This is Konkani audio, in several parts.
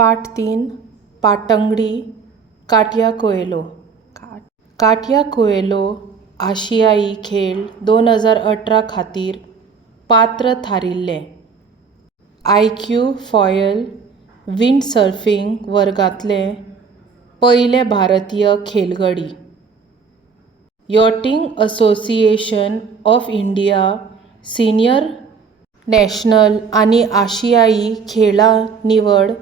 पाठ 3 पाटंगडी काटिया कोएलो काटिया कोएलो आशियाई खेळ 2018 खातीर पात्र थारिल्ले आयक्यू फॉयल विंडसर्फिंग वर्गांतले पयले भारतीय खेळगडी yachting association of India senior national आनी आशियाई खेळां निवड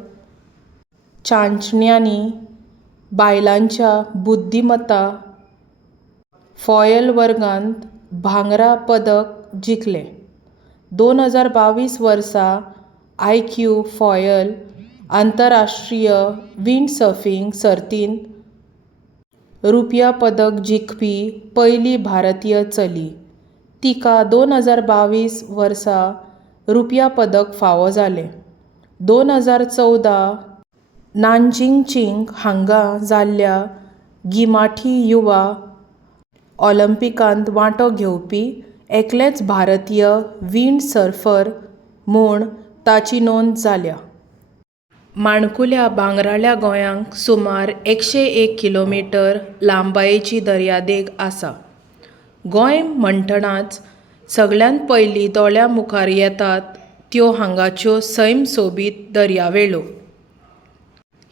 चांचण्यांनी बायलांच्या बुद्धिमत्ता फॉयल वर्गांत भांगरा पदक जिखलें 2022 वर्सा आयक्यू फॉयल आंतरराष्ट्रीय विंडसर्फिंग सर्तींत रुप्या पदक जिखपी पयली भारतीय चली तिका 2022 वर्सा रुप्या पदक फावो जालें 2014 नानजिंग हांगा जाल्ल्या गिमाठी युवा ऑलिंपिकांत वांटो घेवपी एकलेच भारतीय विंडसर्फर म्हूण ताची नोंद जाल्या माणकुल्या भांगराळ्या गोंयांक सुमार 101 किलोमीटर लांबायेची दर्यादेग आसा गोंय म्हणटनाच सगळ्यांत पयलीं दोळ्या मुखार येतात त्यो हांगाच्यो सैम सोबीत दर्यावेळो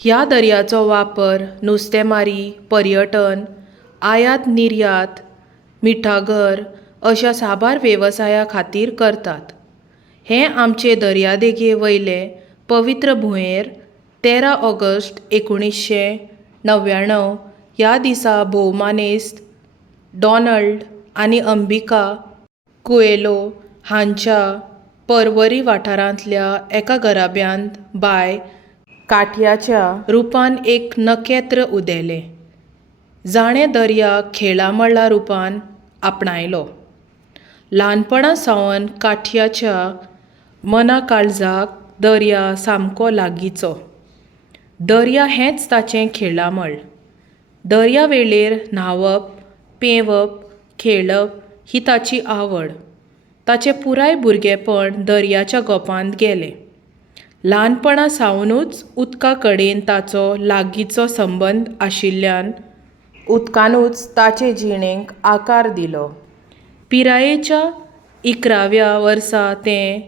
ह्या दर्याचो वापर नुस्तेमारी पर्यटन आयात निर्यात मिठागर अशा साबार वेवसाया खातीर करतात हे आमचे दर्यादेगे वयले पवित्र भुंयेर 13 ऑगस्ट 1999 ह्या दिसा भोवमानेस्त डॉनल्ड आनी अंबिका कोएलो हांच्या पर्वरी वाठारांतल्या एका गराब्यांत बाय काठयाच्या रुपान एक नखेत्र उदेलें जाणें दर्या खेळामळा रुपान आपणायलो ल्हानपणा सावन काठयाच्या मना काळजाक दर्या सामको लागींचो दर्या हेंच ताचें खेळामळ दर्यावेळेर न्हांवप पेंवप खेळप ही ताची आवड ताचें पुराय भुरगेपण दर्याच्या गोपांत गेलें ल्हानपणा सावनूच उदका कडेन ताचो लागींचो संबंद आशिल्ल्यान उदकानूच ताचे जिणेक आकार दिलो पिरायेच्या 11व्या वर्सा तें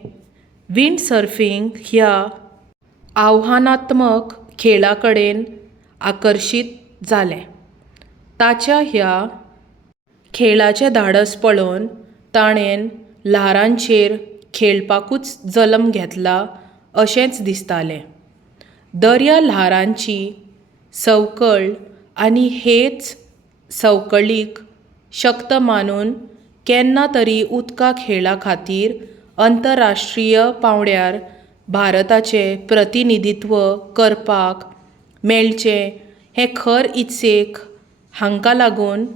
विंडसर्फिंग ह्या आव्हानात्मक खेळा कडेन आकर्शीत जालें ताच्या ह्या खेळाचें धाडस पळोवन ताणें ल्हारांचेर खेळपाकूच जल्म घेतला अशेंच दिसतालें दर्या ल्हारांची संवकळ आनी हेच संवकळीक शक्त मानून केन्ना तरी उदका खेळा खातीर आंतरराष्ट्रीय पांवड्यार भारताचें प्रतिनिधित्व करपाक मेळचें हे खर इत्सेक हांकां लागून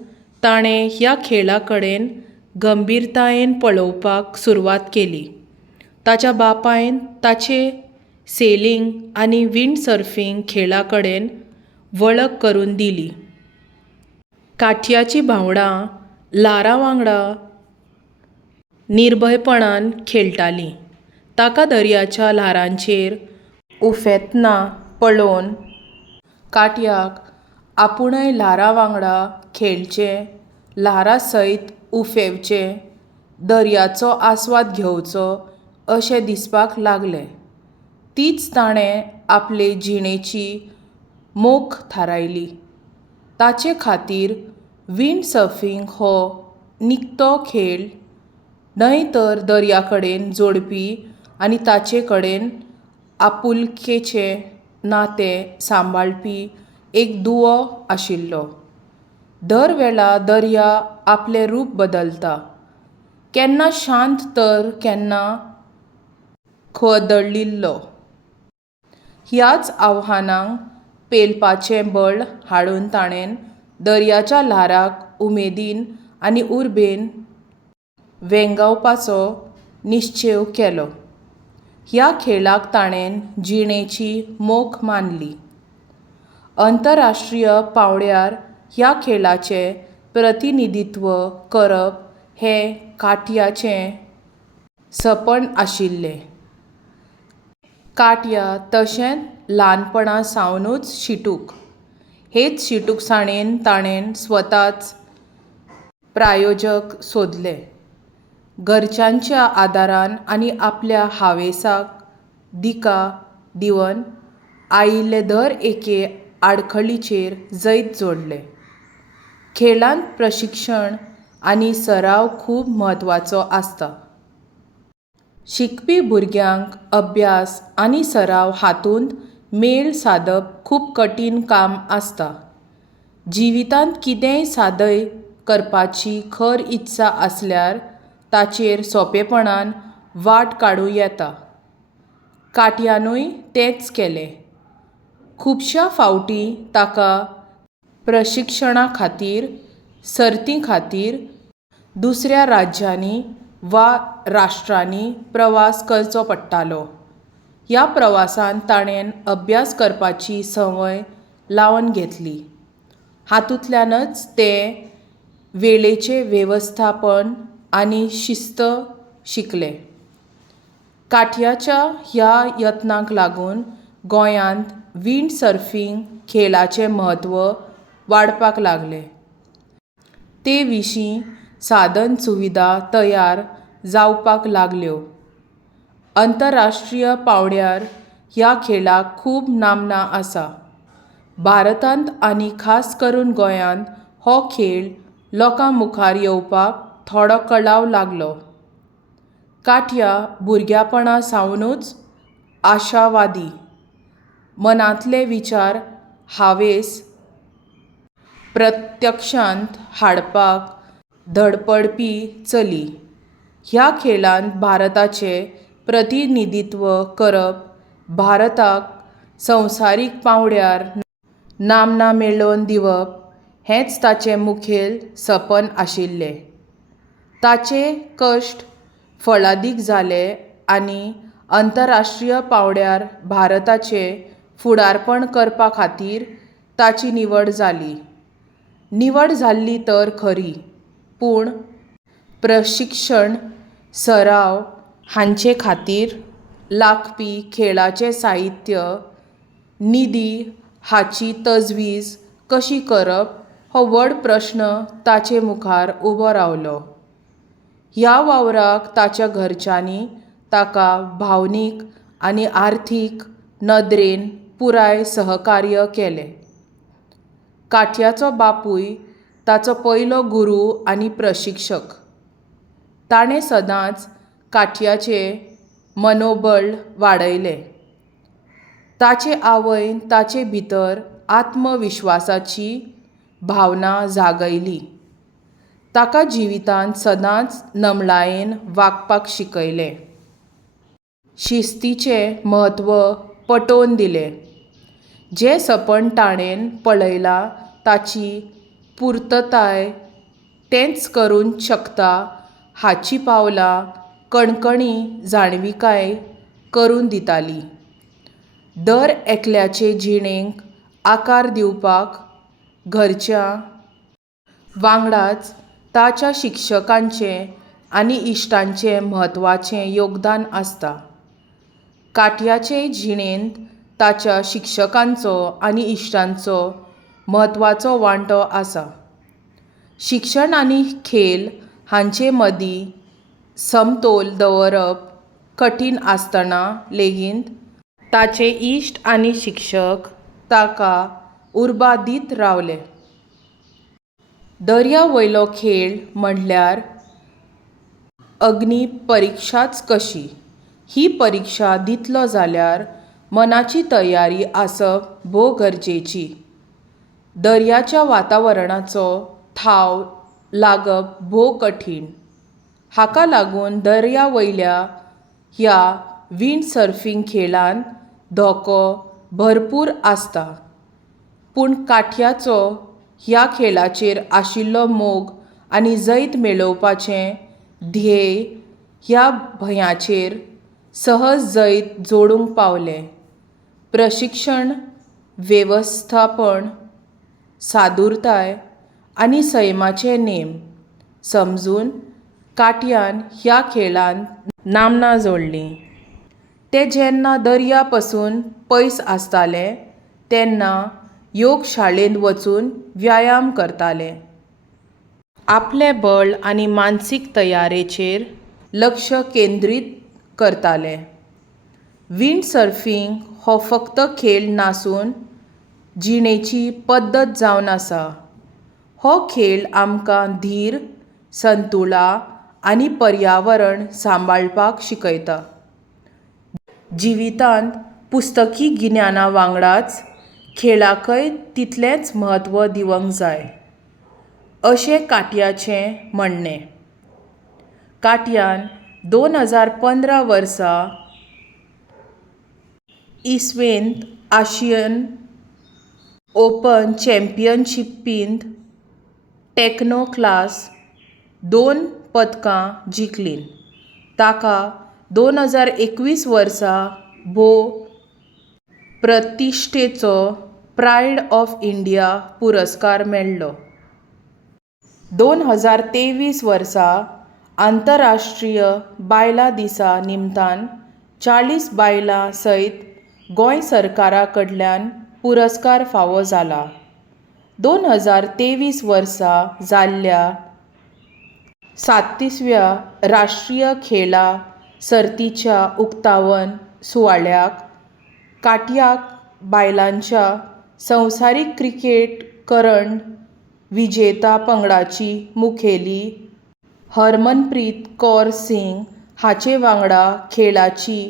ताणें ह्या खेळा कडेन गंभीरतायेन पळोवपाक सुरवात केली ताच्या बापायन ताचे सेलिंग आनी विंडसर्फिंग खेळा कडेन वळख करून दिली काठयाची भावंडां ल्हारां वांगडा निर्भयपणान खेळटालीं ताका दर्याच्या ल्हारांचेर उफेतना पळोवन काठयाक आपुणूय ल्हारां वांगडा खेळचें ल्हारां सयत उफेंवचें दर्याचो आस्वाद घेवचो अशें दिसपाक लागलें तीच ताणें आपले जिणेची मोख थारायली ताचे खातीर विंडसर्फिंग हो निखटो खेळ न्हय तर दर्या कडेन जोडपी आनी ताचे कडेन आपुलकेचें नातें सांबाळपी एक दुवो आशिल्लो दर वेळा दर्या आपलें रूप बदलता केन्ना शांत तर केन्ना खदळिल्लो ह्याच आव्हानांक पेलपाचें बळ हाडून ताणें दर्याच्या ल्हाराक उमेदीन आनी उर्बेन वेंगावपाचो निश्चेव केलो ह्या खेळाक ताणें जिणेची मोख मानली आंतरराष्ट्रीय पांवड्यार ह्या खेळाचें प्रतिनिधित्व करप हें काठयाचें सपन आशिल्लें काठया तशेंच ल्हानपणा सावनूच शिटूक. हेच शिटूकसाणेन ताणें स्वताच प्रायोजक सोदले. घरच्यांच्या आदारान आनी आपल्या हावेसाक दिका दिवन आयिल्ले दर एके आडखळीचेर जैत जोडले. खेळांत प्रशिक्षण आनी सराव खूब म्हत्वाचो आसता. शिकपी भुरग्यांक अभ्यास आनी सराव हातूंत मेळ सादप खूब कठीण काम आसता. जिवितांत कितेंय सादय करपाची खर इत्सा आसल्यार ताचेर सोंपेपणान वाट काडूं येता. काट्यानूय तेंच केलें. खुबश्या फावटीं ताका प्रशिक्षणा खातीर सर्ती खातीर दुसऱ्या राज्यांनी वा राष्ट्रांनी प्रवास करचो पडटालो. ह्या प्रवासांत ताणें अभ्यास करपाची संवय लावन घेतली. हातूंतल्यानच तें वेळेचें वेवस्थापन आनी शिस्त शिकले. काट्याच्या ह्या यत्नांक लागून गोंयांत विंडसर्फिंग खेळाचें म्हत्व वाडपाक लागलें. ते विशीं साधन सुविधा तयार जावपाक लागल्यो. अंतरराष्ट्रीय पांवड्यार ह्या खेळाक खूब नामना आसा. भारतांत आनी खास करून गोंयांत हो खेळ लोकां मुखार येवपाक थोडो कळाव लागलो. काट्या भुरगेपणा सावनूच आशावादी. मनांतले विचार हावेस प्रत्यक्षांत हाडपाक धडपडपी चली. ह्या खेळांत भारताचें प्रतिनिधित्व करप, भारताक संवसारीक पांवड्यार नामना मेळोवन दिवप हेंच ताचें मुखेल सपन आशिल्लें. ताचे कश्ट फळादीक जाले आनी अंतरराष्ट्रीय पांवड्यार भारताचें फुडारपण करपा खातीर ताची निवड जाली. निवड जाल्ली तर खरी, पूण प्रशिक्षण, सराव हांचे खातीर लागपी खेळाचें साहित्य, निधी हाची तजवीज कशी करप हो व्हड प्रस्न ताचे मुखार उबो रावलो. ह्या वावराक ताच्या घरच्यांनी ताका भावनीक आनी आर्थीक नदरेन पुराय सहकार्य केलें. काट्याचो बापूय ताचो पयलो गुरू आनी प्रशिक्षक. ताणें सदांच काट्याचें मनोबळ वाडयलें. ताचे आवयन ताचे भितर आत्मविश्वासाची भावना जागयली. ताका जिवितांत सदांच नमळायेन वागपाक शिकयलें. शिस्तीचें म्हत्व पटोवन दिलें. जें सपन ताणें पळयलां ताची पुर्तताय तेंच करूंक शकता हाचीं पावलां कणकणी जाणविकाय करून दिताली. दर एकल्याचे जिणेक आकार दिवपाक घरच्यां वांगडाच ताच्या शिक्षकांचें आनी इश्टांचें म्हत्वाचें योगदान आसता. काट्याचे जिणेंत ताच्या शिक्षकांचो आनी इश्टांचो म्हत्वाचो वांटो आसा. शिक्षण आनी खेळ हांचे मदीं समतोल दवरप कठीण आसतना लेगीत ताचे इश्ट आनी शिक्षक ताका उर्बा दीत रावले. दर्यावयलो खेळ म्हणल्यार अग्नी परिक्षाच कशी. ही परिक्षा दितलो जाल्यार मनाची तयारी आसप भोव गरजेची. दर्याच्या वातावरणाचो थाव लागप भोव कठीण. हाका लागून दर्यावयल्या ह्या विंडसर्फिंग खेळांत धोको भरपूर आसता. पूण काट्याचो ह्या खेळाचेर आशिल्लो मोग आनी जैत मेळोवपाचें ध्येय ह्या भंयाचेर सहज जैत जोडूंक पावलें. प्रशिक्षण, वेवस्थापन, सादूरताय आनी सैमाचे नेम समजून काट्यान ह्या खेळांत नामना जोडली. ते जेन्ना दर्या पासून पयस आसताले तेन्ना योग शाळेंत वचून व्यायाम करताले. आपले बळ आनी मानसीक तयारेचेर लक्ष केंद्रीत करताले. विंडसर्फिंग हो फक्त खेळ नासून जिणेची पद्दत जावन आसा. हो खेळ आमकां धीर, संतुला आनी पर्यावरण सांबाळपाक शिकयता. जिवितांत पुस्तकी गिन्याना वांगडाच खेळाकय तितलेंच म्हत्व दिवंक जाय, अशें काटयाचें म्हणणें. काटयान 2015 वर्सा इस्वेंत आशियन ओपन चॅम्पियनशिपींत टेक्नो क्लास 2 पदकां जिखलीं. ताका 2021 वर्सा प्रतिश्ठेचो प्रायड ऑफ इंडिया पुरस्कार मेळ्ळो. 2023 वर्सा आंतरराष्ट्रीय बायलां दिसा निमतान 40 बायलां सयत गोंय सरकारा कडल्यान पुरस्कार फावो जाला. 2023 वर्सा जाल्ल्या 37व्या राष्ट्रीय खेळां सर्तीच्या उक्तावण सुवाळ्याक काटयाक बायलांच्या संवसारीक क्रिकेट करंड विजेता पंगडाची मुखेली हरमनप्रीत कौर सिंग हाचे वांगडा खेळाची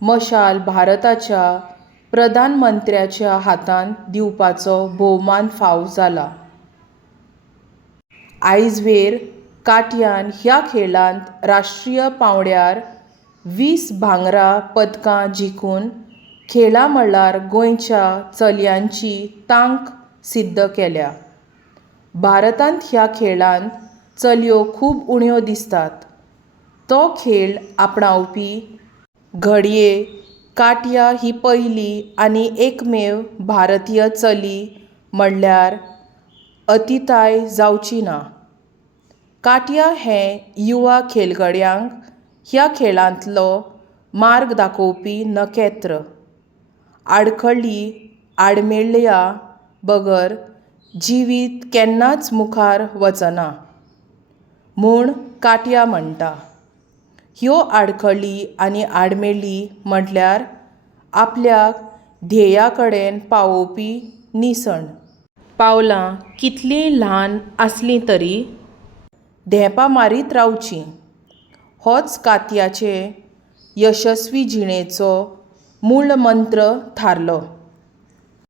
मशाल भारताच्या प्रधानमंत्र्याच्या हातांत दिवपाचो भोवमान फावो जाला. आयजवेर काटयान ह्या खेळांत राष्ट्रीय पांवड्यार 20 भांगरा पदकां जिखून खेळां मळार गोंयच्या चलयांची तांक सिद्ध केल्या. भारतांत ह्या खेळांत चलयो खूब उण्यो दिसतात. तो खेळ आपणावपी घडये काटया ही पयली आनी एकमेव भारतीय चली म्हणल्यार अतिताय जावची ना. काटया हें युवा खेळगड्यांक ह्या खेळांतलो मार्ग दाखोवपी नखेत्र. आडखळी आडमेळ्ळ्या बगर जिवीत केन्नाच मुखार वचना म्हूण काटया म्हणटा. ह्यो आडखळी आनी आडमेळी म्हटल्यार आपल्याक ध्येया कडेन पावोवपी निसण. पावलां कितलींय ल्हान आसलीं तरी धेंपां मारीत रावचीं होच कातयाचे यशस्वी जिणेचो मूळ मंत्र थारलो.